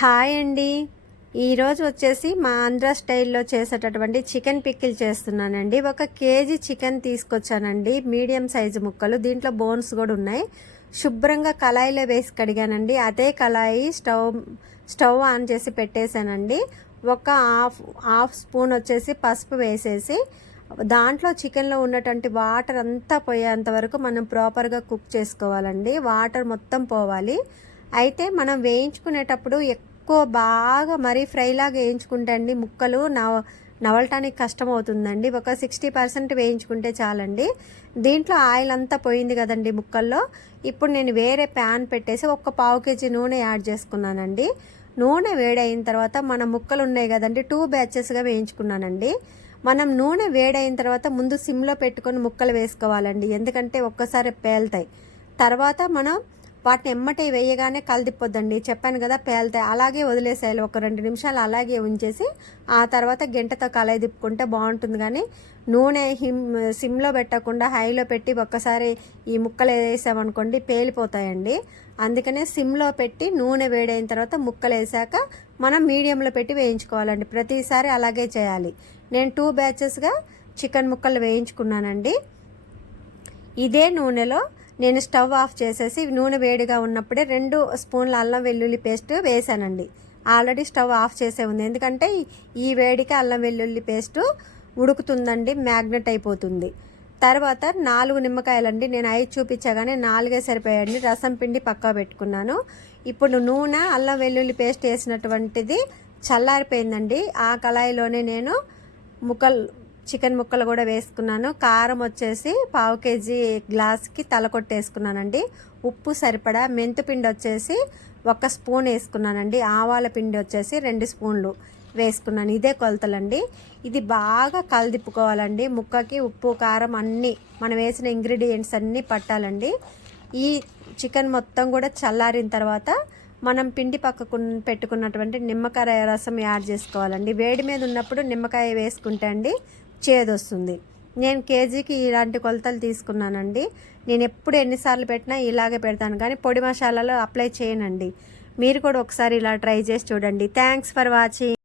Hi అండి. ఈరోజు వచ్చేసి మా ఆంధ్ర స్టైల్లో చేసేటటువంటి చికెన్ పిక్కిల్ చేస్తున్నానండి. ఒక కేజీ చికెన్ తీసుకొచ్చానండి. మీడియం సైజు ముక్కలు. దీంట్లో బోన్స్ కూడా ఉన్నాయి. శుభ్రంగా కళాయిలో వేసి కడిగానండి. అదే కళాయి స్టవ్ స్టవ్ ఆన్ చేసి పెట్టేశానండి. ఒక హాఫ్ హాఫ్ స్పూన్ వచ్చేసి పసుపు వేసేసి దాంట్లో చికెన్లో ఉన్నటువంటి వాటర్ అంతా పోయేంత వరకు మనం ప్రాపర్గా కుక్ చేసుకోవాలండి. వాటర్ మొత్తం పోవాలి. అయితే మనం వేయించుకునేటప్పుడు ఎక్కువ ఎక్కువ బాగా మరీ ఫ్రైలాగా వేయించుకుంటే అండి ముక్కలు నవ నవలటానికి కష్టం అవుతుందండి ఒక సిక్స్టీ పర్సెంట్ వేయించుకుంటే చాలండి. దీంట్లో ఆయిల్ అంతా పోయింది కదండి ముక్కల్లో. ఇప్పుడు నేను వేరే ప్యాన్ పెట్టేసి ఒక పావు కేజీ నూనె యాడ్ చేసుకున్నానండి. నూనె వేడైన తర్వాత మన ముక్కలు ఉన్నాయి కదండి టూ బ్యాచెస్గా వేయించుకున్నానండి. మనం నూనె వేడైన తర్వాత ముందు సిమ్లో పెట్టుకొని ముక్కలు వేసుకోవాలండి. ఎందుకంటే ఒక్కసారి పేలుతాయి. తర్వాత మనం వాటిని ఎమ్మటే వేయగానే కలదిప్పొద్దండి చెప్పాను కదా పేలుతాయి అలాగే వదిలేసేయాలి. ఒక రెండు నిమిషాలు అలాగే ఉంచేసి ఆ తర్వాత గంటతో కలయి తిప్పుకుంటే బాగుంటుంది కానీ నూనె హిమ్ సిమ్లో పెట్టకుండా హైలో పెట్టి ఒక్కసారి ఈ ముక్కలు వేసామనుకోండి పేలిపోతాయండి. అందుకనే సిమ్లో పెట్టి నూనె వేడైన తర్వాత ముక్కలు వేసాక మనం మీడియంలో పెట్టి వేయించుకోవాలండి. ప్రతిసారి అలాగే చేయాలి. నేను టూ బ్యాచెస్గా చికెన్ ముక్కలు వేయించుకున్నానండి. ఇదే నూనెలో నేను స్టవ్ ఆఫ్ చేసేసి నూనె వేడిగా ఉన్నప్పుడే రెండు స్పూన్ల అల్లం వెల్లుల్లి పేస్ట్ వేసానండి ఆల్రెడీ స్టవ్ ఆఫ్ చేసే ఉంది. ఎందుకంటే ఈ వేడికి అల్లం వెల్లుల్లి పేస్ట్ ఉడుకుతుందండి మ్యాగ్నెట్ అయిపోతుంది. తర్వాత నాలుగు నిమ్మకాయలండి. నేను ఐదు చూపించగానే నాలుగే సరిపోయండి రసం పిండి పక్కా పెట్టుకున్నాను. ఇప్పుడు నూనె అల్లం వెల్లుల్లి పేస్ట్ వేసినటువంటిది చల్లారిపోయిందండి. ఆ కళాయిలోనే నేను ముక్కలు చికెన్ ముక్కలు కూడా వేసుకున్నాను. కారం వచ్చేసి పావు కేజీ గ్లాస్కి తల కొట్టేసుకున్నానండి. ఉప్పు సరిపడా మెంతుపిండి వచ్చేసి ఒక స్పూన్ వేసుకున్నానండి. ఆవాల పిండి వచ్చేసి రెండు స్పూన్లు వేసుకున్నాను. ఇదే కొలతలండి. ఇది బాగా కలదిప్పుకోవాలండి. ముక్కకి ఉప్పు కారం అన్నీ మనం వేసిన ఇంగ్రీడియంట్స్ అన్నీ పట్టాలండి. ఈ చికెన్ మొత్తం కూడా చల్లారిన తర్వాత మనం పిండి పక్కకు పెట్టుకున్నటువంటి నిమ్మకాయ రసం యాడ్ చేసుకోవాలండి. వేడి మీద ఉన్నప్పుడు నిమ్మకాయ వేసుకుంటే అండి చేదొస్తుంది. నేను కేజీకి ఇలాంటి కొలతలు తీసుకున్నానండి. నేను ఎప్పుడు ఎన్నిసార్లు పెట్టినా ఇలాగే పెడతాను. కానీ పొడి మసాలాలు అప్లై చేయనండి. మీరు కూడా ఒకసారి ఇలా ట్రై చేసి చూడండి. Thanks for watching